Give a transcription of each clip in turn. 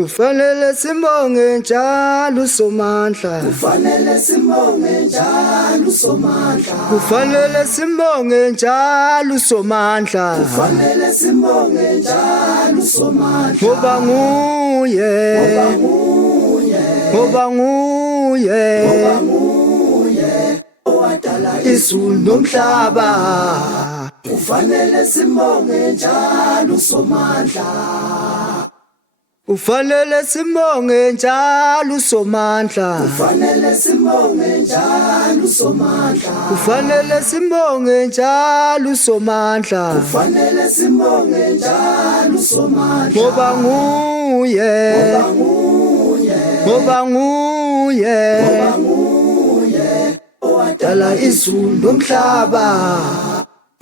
Kufanele simbonge njalo uSomandla. Kufanele simbonge njalo uSomandla. Kufanele simbonge njalo uSomandla. Kufanele simbonge njalo uSomandla. Ngoba nguye. Ngoba nguye. Owadala izulu nomhlaba. Kufanele simbonge njalo uSomandla. Kufanele simbonge njalo uSomandla. Kufanele simbonge njalo uSomandla. Kufanele simbonge njalo uSomandla. Kufanele simbonge njalo uSomandla. Ngoba nguye. Ngoba nguye. Owadala izulu nomhlaba.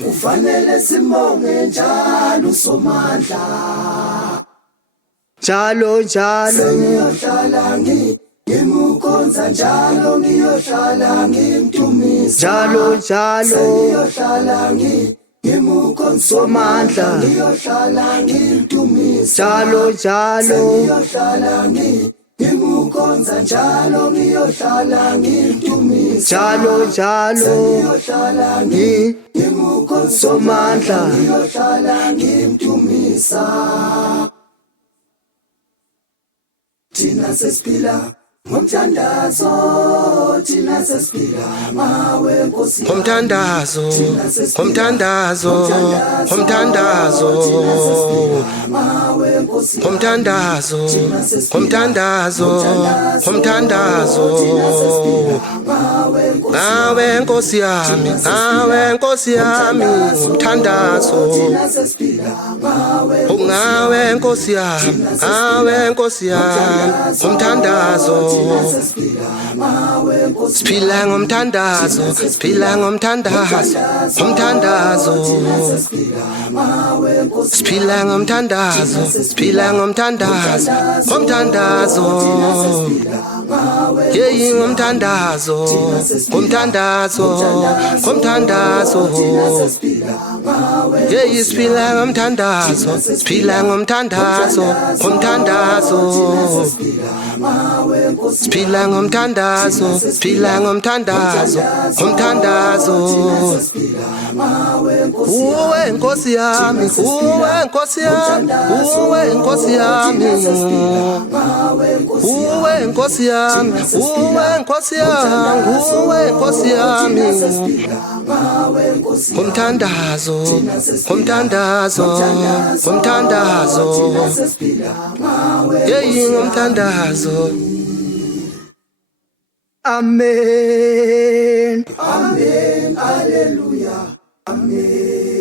Kufanele simbonge njalo uSomandla. Njalo Ngiyohlala ngimukhonza njalo ngiyohlala ngimdumisa. Ngiyohlala ngimukhonza uSomandla. ngiyohlala ngimdumisa. Ngiyohlala ngimukhonza njalo ngiyohlala ngimdumisa. Ngiyohlala ngimukhonza uSomandla. ngiyohlala ngimdumisa. Thina sesiphila ngomthandazo, thina sesiphila ngawe Nkosi. Ngomthandazo, ngomthandazo, ngomthandazo, ngomthandazo, ngomthandazo, ngomthandazo. Ngawe Nkosi yami, ngawe Nkosi yami, ngomthandazo. Ngawe Nkosi yami, ngawe Nkosi yami, ngomthandazo. Siphila ngomthandazo, siphila ngomthandazo, ngomthandazo. Siphila ngomthandazo, siphila ngomthandazo, ngomthandazo. Yeyi ngomthandazo, ngomthandazo, ngomthandazo. Yeyi siphila ngomthandazo, siphila ngomthandazo, ngomthandazo. Siphila ngomthandazo, siphila ngomthandazo, ngomthandazo. Uwe Nkosi yami, uwe Nkosi yami, uwe Nkosi yami. Uwe Nkosi yami, uwe Nkosi yami, uwe Nkosi yami. Ngomthandazo, ngomthandazo, ngomthandazo. Yeyi ngomthandazo. Amen. Amen, hallelujah, amen.